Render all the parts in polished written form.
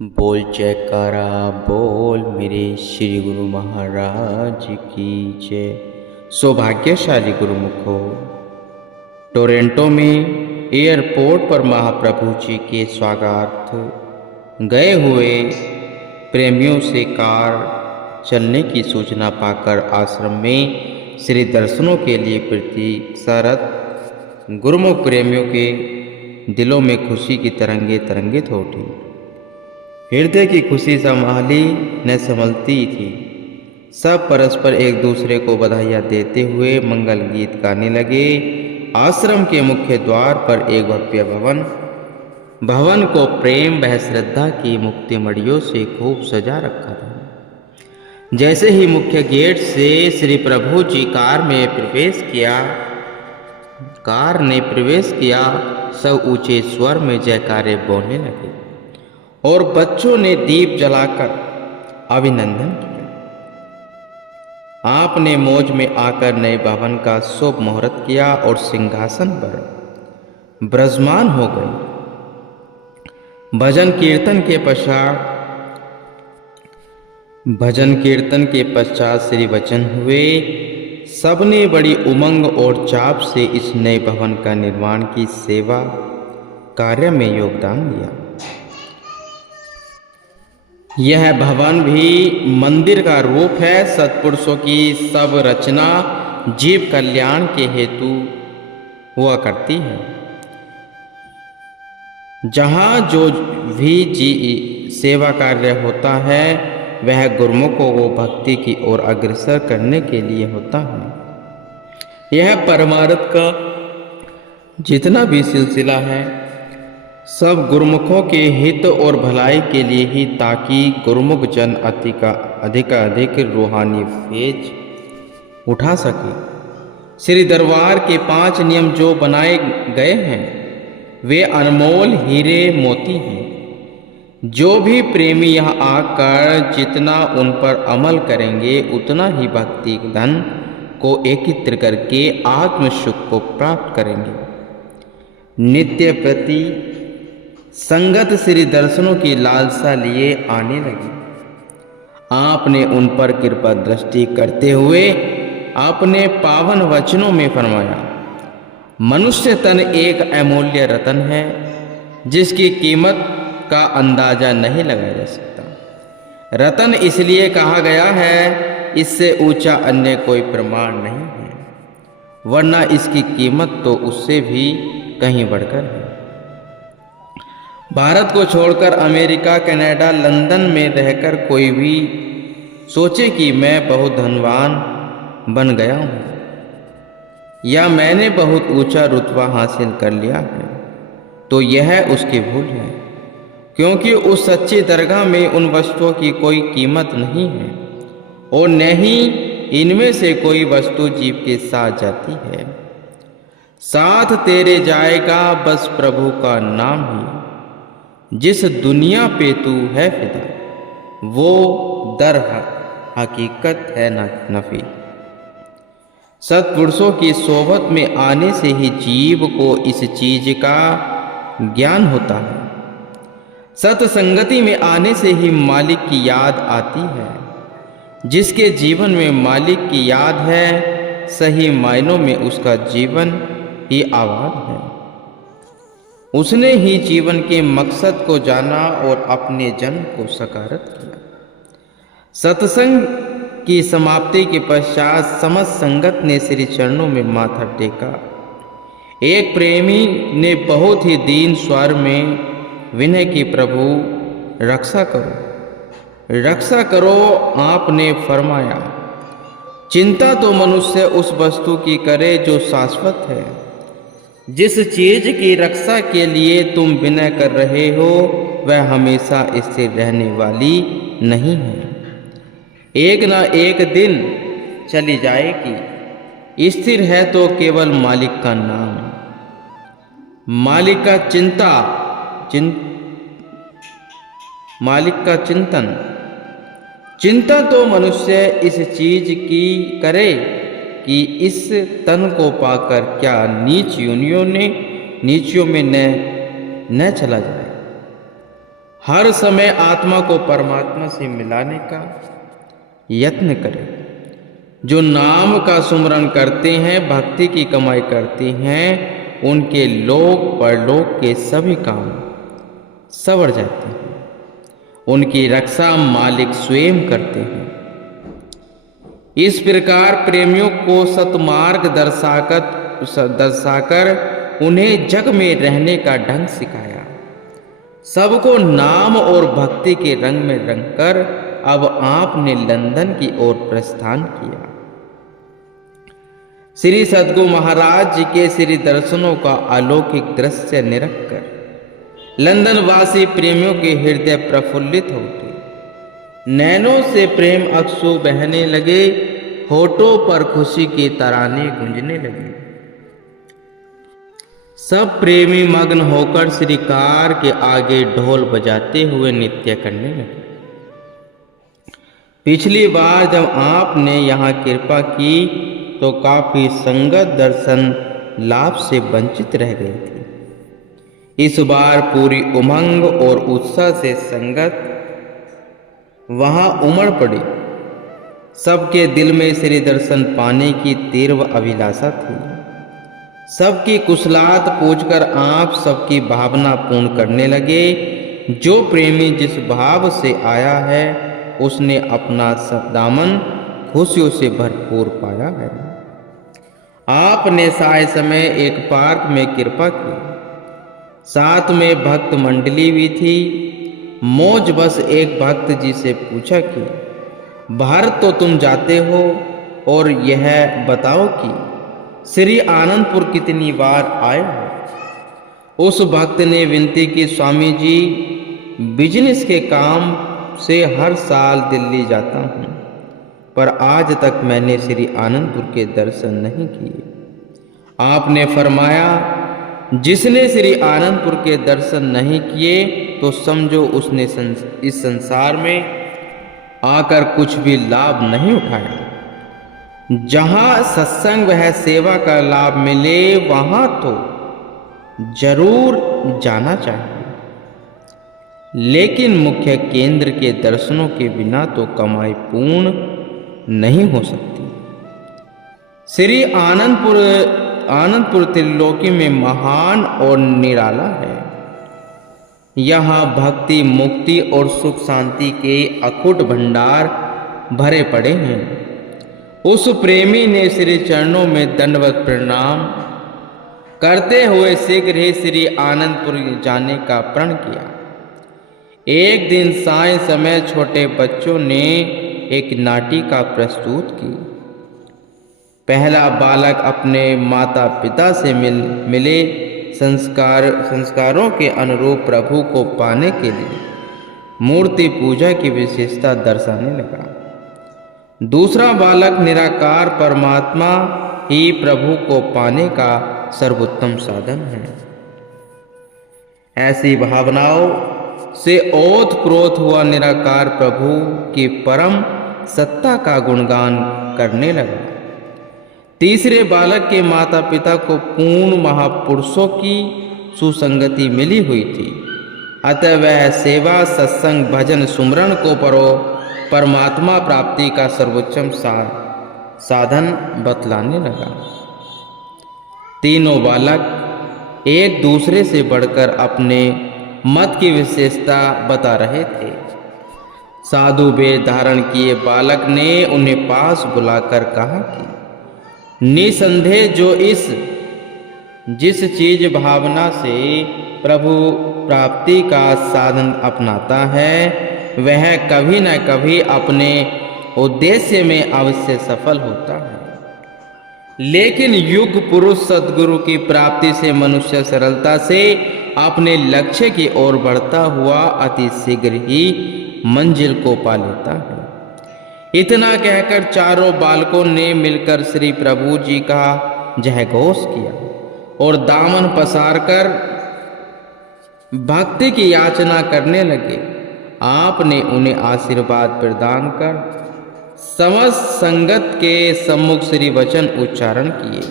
बोल जयकारा बोल मेरे श्री गुरु महाराज की जय। सौभाग्यशाली गुरुमुखो, टोरंटो में एयरपोर्ट पर महाप्रभु जी के स्वागतार्थ गए हुए प्रेमियों से कार चलने की सूचना पाकर आश्रम में श्री दर्शनों के लिए प्रतीक्षारत गुरुमुख प्रेमियों के दिलों में खुशी की तरंगे तरंगित हो उठी। हृदय की खुशी संभाली न संभलती थी। सब परस्पर एक दूसरे को बधाइयाँ देते हुए मंगल गीत गाने लगे। आश्रम के मुख्य द्वार पर एक भव्य भवन को प्रेम व श्रद्धा की मुक्ति मड़ियों से खूब सजा रखा था। जैसे ही मुख्य गेट से श्री प्रभु जी कार ने प्रवेश किया, सब ऊंचे स्वर में जयकारे बोलने लगे और बच्चों ने दीप जलाकर अभिनंदन किया। आपने मौज में आकर नए भवन का शुभ मुहूर्त किया और सिंहासन पर विराजमान हो गए। भजन कीर्तन के पश्चात श्री वचन हुए। सबने बड़ी उमंग और चाप से इस नए भवन का निर्माण की सेवा कार्य में योगदान दिया। यह भवन भी मंदिर का रूप है। सत्पुरुषों की सब रचना जीव कल्याण के हेतु हुआ करती है। जहाँ जो भी सेवा कार्य होता है वह गुरुमुखों को भक्ति की ओर अग्रसर करने के लिए होता है। यह परमार्थ का जितना भी सिलसिला है सब गुरुमुखों के हित और भलाई के लिए ही, ताकि गुरुमुख जन अधिक रूहानी फैज उठा सके। श्री दरबार के 5 नियम जो बनाए गए हैं वे अनमोल हीरे मोती हैं। जो भी प्रेमी यहाँ आकर जितना उन पर अमल करेंगे उतना ही भक्ति धन को एकत्र करके आत्म सुख को प्राप्त करेंगे। नित्य प्रति संगत श्री दर्शनों की लालसा लिए आने लगी। आपने उन पर कृपा दृष्टि करते हुए अपने पावन वचनों में फरमाया, मनुष्य तन एक अमूल्य रतन है जिसकी कीमत का अंदाजा नहीं लगाया जा सकता। रतन इसलिए कहा गया है, इससे ऊंचा अन्य कोई प्रमाण नहीं है, वरना इसकी कीमत तो उससे भी कहीं बढ़कर है। भारत को छोड़कर अमेरिका, कनाडा, लंदन में रहकर कोई भी सोचे कि मैं बहुत धनवान बन गया हूँ या मैंने बहुत ऊंचा रुतबा हासिल कर लिया है, तो यह उसकी भूल है, क्योंकि उस सच्ची दरगाह में उन वस्तुओं की कोई कीमत नहीं है और न ही इनमें से कोई वस्तु जीव के साथ जाती है। साथ तेरे जाएगा बस प्रभु का नाम ही। जिस दुनिया पे तू है फिदा वो दर हकीकत है नफी। सत्पुरुषों की सोबत में आने से ही जीव को इस चीज का ज्ञान होता है। सत्संगति में आने से ही मालिक की याद आती है। जिसके जीवन में मालिक की याद है, सही मायनों में उसका जीवन ही आबाद है। उसने ही जीवन के मकसद को जाना और अपने जन्म को सकारत किया। सत्संग की समाप्ति के पश्चात समस्त संगत ने श्री चरणों में माथा टेका। एक प्रेमी ने बहुत ही दीन स्वर में विनय की, प्रभु रक्षा करो। आपने फरमाया, चिंता तो मनुष्य उस वस्तु की करे जो शाश्वत है। जिस चीज की रक्षा के लिए तुम विनय कर रहे हो वह हमेशा स्थिर रहने वाली नहीं है, एक ना एक दिन चली जाएगी। स्थिर है तो केवल मालिक का नाम, मालिक का चिंतन। चिंता तो मनुष्य इस चीज की करे कि इस तन को पाकर क्या नीच योनियों में न चला जाए। हर समय आत्मा को परमात्मा से मिलाने का यत्न करें। जो नाम का सुमरन करते हैं, भक्ति की कमाई करते हैं, उनके लोक परलोक के सभी काम संवर जाते हैं। उनकी रक्षा मालिक स्वयं करते हैं। इस प्रकार प्रेमियों को सतमार्ग दर्शाकर उन्हें जग में रहने का ढंग सिखाया। सबको नाम और भक्ति के रंग में रंगकर अब आपने लंदन की ओर प्रस्थान किया। श्री सद्गुरु महाराज जी के श्री दर्शनों का अलौकिक दृश्य निरखकर लंदन वासी प्रेमियों के हृदय प्रफुल्लित हो उठे। नैनों से प्रेम अश्रु बहने लगे, होठों पर खुशी के तराने गूंजने लगे। सब प्रेमी मग्न होकर श्रीकार के आगे ढोल बजाते हुए नृत्य करने लगे। पिछली बार जब आपने यहाँ कृपा की तो काफी संगत दर्शन लाभ से वंचित रह गई थी। इस बार पूरी उमंग और उत्साह से संगत वहां उमड़ पड़ी। सबके दिल में श्री दर्शन पाने की तीव्र अभिलाषा थी। सबकी कुशलात पूछकर आप सबकी भावना पूर्ण करने लगे। जो प्रेमी जिस भाव से आया है उसने अपना सब दामन खुशियों से भरपूर पाया है। आपने साय समय एक पार्क में कृपा की। साथ में भक्त मंडली भी थी। मौज बस एक भक्त जी से पूछा कि भारत तो तुम जाते हो और यह बताओ कि श्री आनंदपुर कितनी बार आए हो। उस भक्त ने विनती की, स्वामी जी बिजनेस के काम से हर साल दिल्ली जाता हूँ, पर आज तक मैंने श्री आनंदपुर के दर्शन नहीं किए। आपने फरमाया, जिसने श्री आनंदपुर के दर्शन नहीं किए तो समझो उसने इस संसार में आकर कुछ भी लाभ नहीं उठाया। जहां सत्संग वह सेवा का लाभ मिले वहां तो जरूर जाना चाहिए, लेकिन मुख्य केंद्र के दर्शनों के बिना तो कमाई पूर्ण नहीं हो सकती। श्री आनंदपुर त्रिलोकी में महान और निराला है। यहाँ भक्ति, मुक्ति और सुख शांति के अखुट भंडार भरे पड़े हैं। उस प्रेमी ने श्री चरणों में दंडवत प्रणाम करते हुए शीघ्र ही श्री आनंदपुर जाने का प्रण किया। एक दिन साय समय छोटे बच्चों ने एक नाटिका प्रस्तुत की। पहला बालक अपने माता पिता से मिले संस्कारों के अनुरूप प्रभु को पाने के लिए मूर्ति पूजा की विशेषता दर्शाने लगा। दूसरा बालक निराकार परमात्मा ही प्रभु को पाने का सर्वोत्तम साधन है। ऐसी भावनाओं से ओतप्रोत हुआ निराकार प्रभु की परम सत्ता का गुणगान करने लगा। तीसरे बालक के माता पिता को पूर्ण महापुरुषों की सुसंगति मिली हुई थी, अतः वह सेवा, सत्संग, भजन, सुमरण को परमात्मा प्राप्ति का सर्वोच्चम साधन बतलाने लगा। तीनों बालक एक दूसरे से बढ़कर अपने मत की विशेषता बता रहे थे। साधु वेश धारण किए बालक ने उन्हें पास बुलाकर कहा कि निसंदेह जो जिस चीज भावना से प्रभु प्राप्ति का साधन अपनाता है वह कभी न कभी अपने उद्देश्य में अवश्य सफल होता है। लेकिन युग पुरुष सद्गुरु की प्राप्ति से मनुष्य सरलता से अपने लक्ष्य की ओर बढ़ता हुआ अति शीघ्र ही मंजिल को पा लेता है। इतना कहकर चारों बालकों ने मिलकर श्री प्रभु जी का जयघोष किया और दामन पसारकर भक्ति की याचना करने लगे। आपने उन्हें आशीर्वाद प्रदान कर समस्त संगत के सम्मुख श्री वचन उच्चारण किए।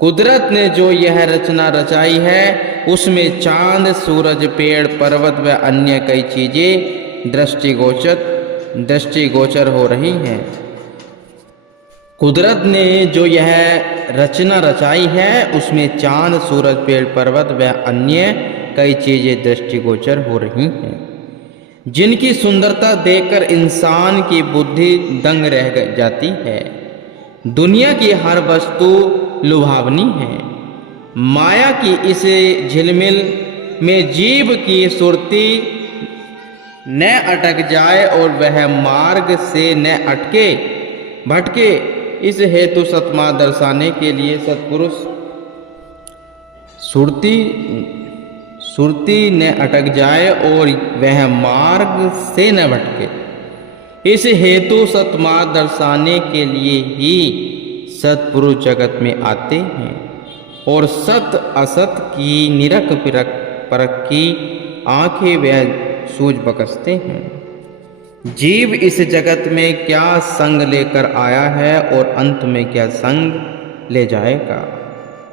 कुदरत ने जो यह रचना रचाई है उसमें चांद, सूरज, पेड़, पर्वत व अन्य कई चीजें दृष्टिगोचर हो रही हैं। कुदरत ने जो यह रचना रचाई है उसमें चांद, सूरज, पेड़, पर्वत व अन्य कई चीजें दृष्टिगोचर हो रही हैं, जिनकी सुंदरता देखकर इंसान की बुद्धि दंग रह जाती है। दुनिया की हर वस्तु लुभावनी है। माया की इस झिलमिल में जीव की सुरती न अटक जाए और वह मार्ग से न भटके, इस हेतु सतमार्ग दर्शाने के लिए सत्पुरुष सुरती न अटक जाए और वह मार्ग से न भटके, इस हेतु सतमार्ग दर्शाने के लिए ही सत्पुरुष जगत में आते हैं और सत असत की निरख परख की आंखें वह सूझ बकसते हैं। जीव इस जगत में क्या संग लेकर आया है और अंत में क्या संग ले जाएगा,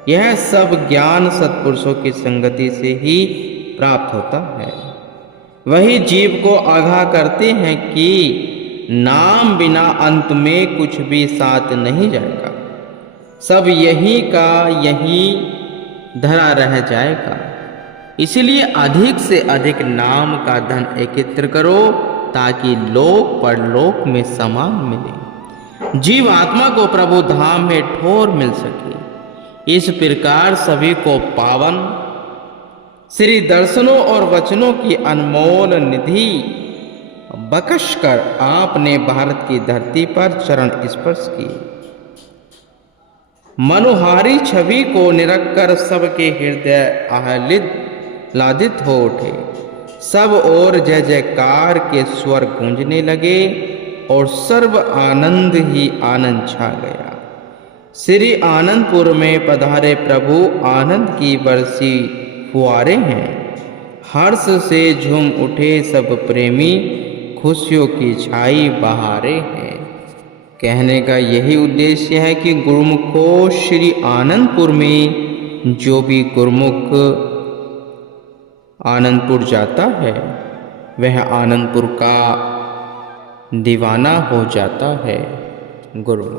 यह सब ज्ञान सत्पुरुषों की संगति से ही प्राप्त होता है। वही जीव को आगाह करते हैं कि नाम बिना अंत में कुछ भी साथ नहीं जाएगा, सब यही का यही धरा रह जाएगा। इसलिए अधिक से अधिक नाम का धन एकत्र करो ताकि लोक परलोक में समान मिले, जीव आत्मा को प्रभु धाम में ठोर मिल सके। इस प्रकार सभी को पावन श्री दर्शनों और वचनों की अनमोल निधि बख्श कर आपने भारत की धरती पर चरण स्पर्श की। मनोहारी छवि को निरख कर सबके हृदय आह्लादित हो उठे। सब और जय जयकार के स्वर गूंजने लगे और सर्व आनंद ही आनंद छा गया। श्री आनंदपुर में पधारे प्रभु आनंद की बरसी फुआरे हैं। हर्ष से झूम उठे सब प्रेमी, खुशियों की छाई बहारे हैं। कहने का यही उद्देश्य है कि गुरुमुख को श्री आनंदपुर में जो भी गुरुमुख आनंदपुर जाता है वह आनंदपुर का दीवाना हो जाता है। गुरुमुख